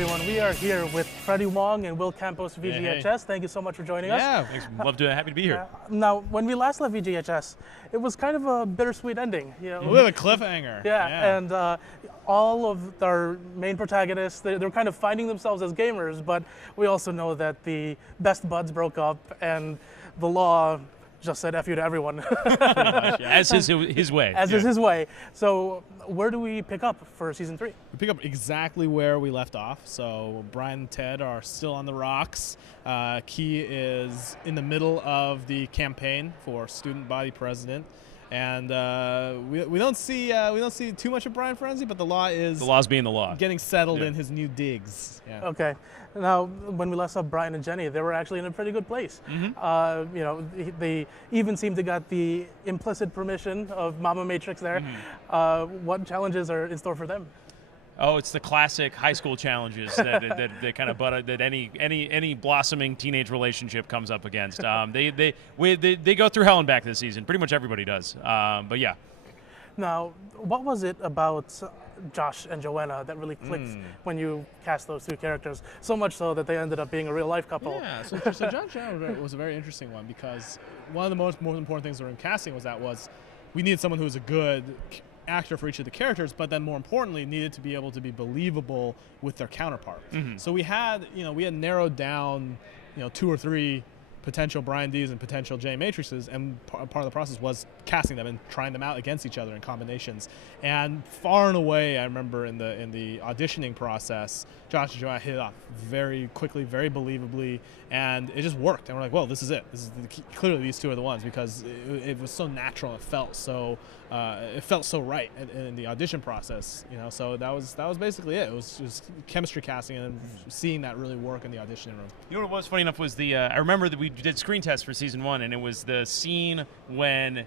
everyone. We are here with Freddie Wong and Campos, VGHS. Hey. Thank you so much for joining us. Yeah, thanks. Happy to be here. Now, when we last left VGHS, it was kind of a bittersweet ending. A little bit of a cliffhanger. Yeah. And all of our main protagonists, they're kind of finding themselves as gamers, but we also know that the best buds broke up and the law just said F you to everyone. Much, yeah. As is his way. As is his way. So where do we pick up for season 3? We pick up exactly where we left off. So Brian and Ted are still on the rocks. Key is in the middle of the campaign for student body president. And we don't see too much of Brian Frenzy, but the law's being the law, getting settled in his new digs. Yeah. Okay. Now, when we last saw Brian and Jenny, they were actually in a pretty good place. Mm-hmm. They even seemed to got the implicit permission of Mama Matrix there. Mm-hmm. What challenges are in store for them? Oh, it's the classic high school challenges that kind of that any blossoming teenage relationship comes up against. They go through hell and back this season. Pretty much everybody does. But yeah. Now, what was it about Josh and Joanna that really clicked when you cast those two characters? So much so that they ended up being a real life couple. Yeah. So Josh and Joanna was a very interesting one because one of the most important things in casting was we needed someone who was a good actor for each of the characters, but then more importantly needed to be able to be believable with their counterpart. So we had narrowed down 2 or 3 potential Brian D's and potential J Matrixes, and part of the process was casting them and trying them out against each other in combinations. And far and away, I remember in the auditioning process, Josh and Joanna hit it off very quickly, very believably, and it just worked. And we're like, well, this is it. This is clearly these two are the ones, because it was so natural. It felt so right in the audition process. So that was basically it. It was just chemistry casting and seeing that really work in the auditioning room. You know what was funny enough was I remember that we did screen tests for season 1, and it was the scene when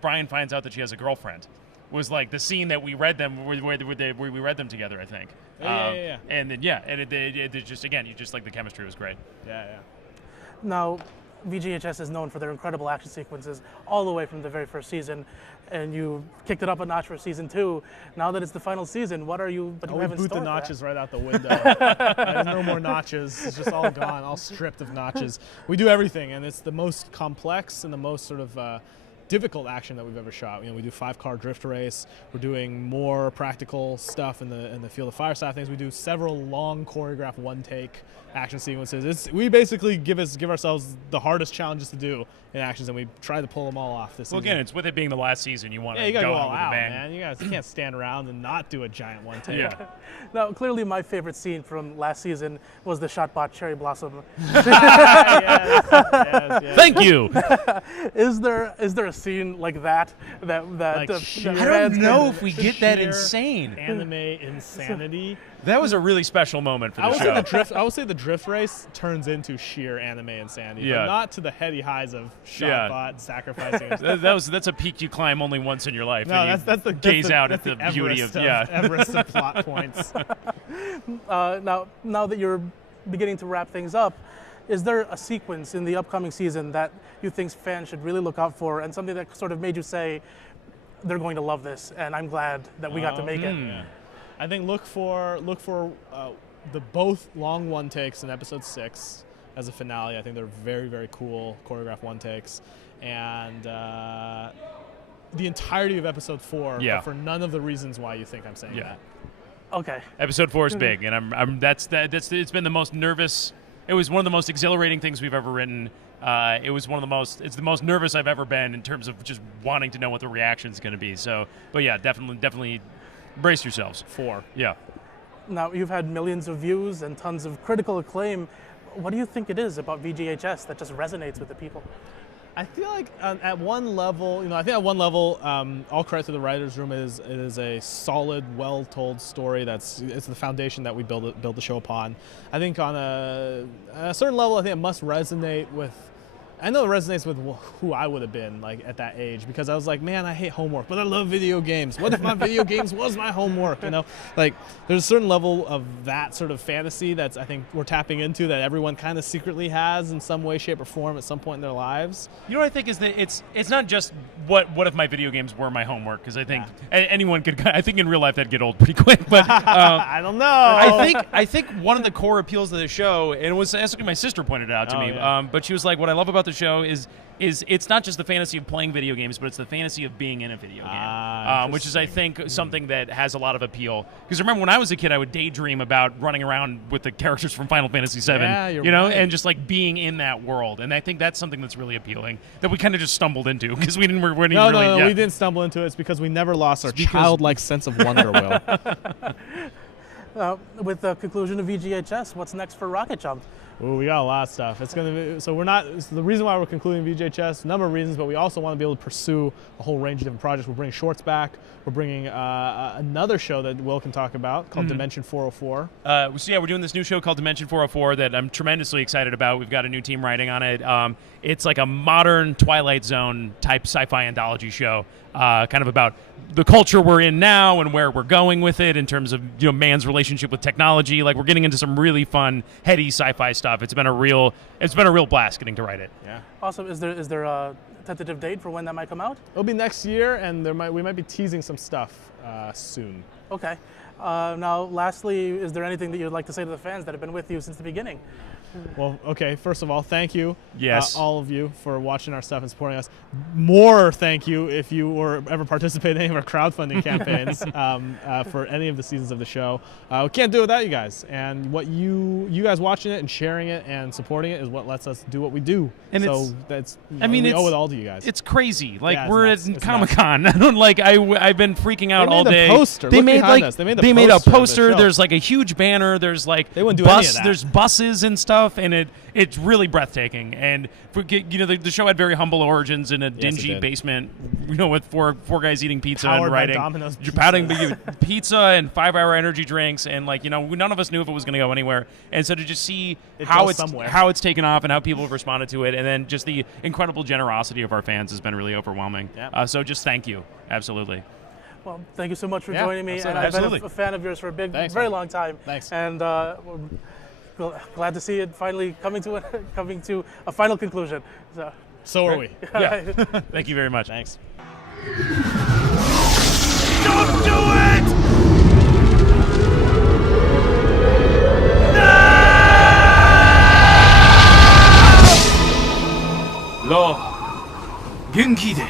Brian finds out that she has a girlfriend. Was like the scene that we read them where we read them together, I think. Yeah. And then it just, again, you just like the chemistry was great. Yeah. Now, VGHS is known for their incredible action sequences all the way from the very first season, and you kicked it up a notch for season 2. Now that it's the final season, what do you have in boot store the notches for right out the window. There's no more notches. It's just all gone, all stripped of notches. We do everything, and it's the most complex and the most sort of difficult action that we've ever shot. We do 5-car drift race. We're doing more practical stuff in the field of fire side things. We do several long choreographed one-take action sequences. We basically give ourselves the hardest challenges to do in actions, and we try to pull them all off this season. Well, again, it's with it being the last season, you want to you gotta go all with out, a bang. man. You can't stand around and not do a giant one-take. Yeah. Now, clearly my favorite scene from last season was the Shotbot Cherry Blossom. Yes. Thank you. Is there a scene like that Like sheer- I don't know if the we get that sheer insane. Anime insanity. That was a really special moment for the show. I would say the drift race turns into sheer anime insanity, Yeah. but not to the heady highs of Shotbot sacrificing. That's a peak you climb only once in your life. No, and that's the gaze out that's at the the beauty Everest of Everest of plot points. Now that you're beginning to wrap things up, is there a sequence in the upcoming season that you think fans should really look out for, and something that sort of made you say, they're going to love this, and I'm glad that we got to make it? Yeah. I think look for the both long one takes in episode 6 as a finale. I think they're very, very cool choreographed one takes, and the entirety of episode 4, but for none of the reasons why you think I'm saying that. Okay. Episode 4 is big, and it's been the most nervous. It was one of the most exhilarating things we've ever written. It's the most nervous I've ever been in terms of just wanting to know what the reaction is going to be. So, but yeah, definitely brace yourselves. 4. Yeah. Now, you've had millions of views and tons of critical acclaim. What do you think it is about VGHS that just resonates with the people? I feel like at one level, all credit to the writers' room. It is a solid, well-told story. It's the foundation that we build the show upon. I think on a certain level, I think it must resonate with I know it resonates with who I would have been like at that age, because I was like, man, I hate homework, but I love video games. What if my video games was my homework? You know, like there's a certain level of that sort of fantasy that's I think we're tapping into, that everyone kind of secretly has in some way, shape, or form at some point in their lives. You know what I think is that it's not just what if my video games were my homework, because I think anyone could. I think in real life that'd get old pretty quick. But I don't know. I think one of the core appeals of the show, and it was actually my sister pointed it out to me. Yeah. But she was like, what I love about the show is it's not just the fantasy of playing video games, but it's the fantasy of being in a video game, which is, I think, something that has a lot of appeal. Because remember, when I was a kid, I would daydream about running around with the characters from Final Fantasy VII, and just like being in that world. And I think that's something that's really appealing that we kind of just stumbled into because we didn't. We didn't stumble into it. It's because we never lost our childlike sense of wonder, Will. With the conclusion of VGHS, what's next for RocketJump? Ooh, we got a lot of stuff. It's gonna be, so we're not. So the reason why we're concluding VGHS, a number of reasons, but we also want to be able to pursue a whole range of different projects. We're bringing shorts back. We're bringing another show that Will can talk about called Dimension 404. So we're doing this new show called Dimension 404 that I'm tremendously excited about. We've got a new team writing on it. It's like a modern Twilight Zone type sci-fi anthology show, kind of about the culture we're in now and where we're going with it in terms of man's relationship with technology. Like we're getting into some really fun, heady sci-fi stuff. It's been a real blast getting to write it. Yeah. Awesome. Is there a tentative date for when that might come out? It'll be next year, and we might be teasing some stuff soon. Okay. Now, lastly, is there anything that you'd like to say to the fans that have been with you since the beginning? Well, okay, first of all, thank you, all of you, for watching our stuff and supporting us. More thank you if you were ever participating in any of our crowdfunding campaigns for any of the seasons of the show. We can't do it without you guys, and what you guys watching it and sharing it and supporting it is what lets us do what we do. And so that's we owe it all to you guys. It's crazy. Like we're at Comic-Con. I don't I've been freaking out all day. They made a poster. There's like a huge banner. There's like they wouldn't do any of that. There's buses and stuff. And it's really breathtaking. And the show had very humble origins in a dingy basement, with four guys eating pizza and writing, pouting pizza and 5-hour energy drinks, and none of us knew if it was going to go anywhere. And so to just see how it's taken off and how people have responded to it, and then just the incredible generosity of our fans has been really overwhelming. Yeah. So just thank you, absolutely. Well, thank you so much for joining me. Absolutely. And I've been a fan of yours for a very long time. Thanks. And glad to see it finally coming to a final conclusion. So are we. Yeah. Thank you very much. Thanks. Don't do it! No! 元気で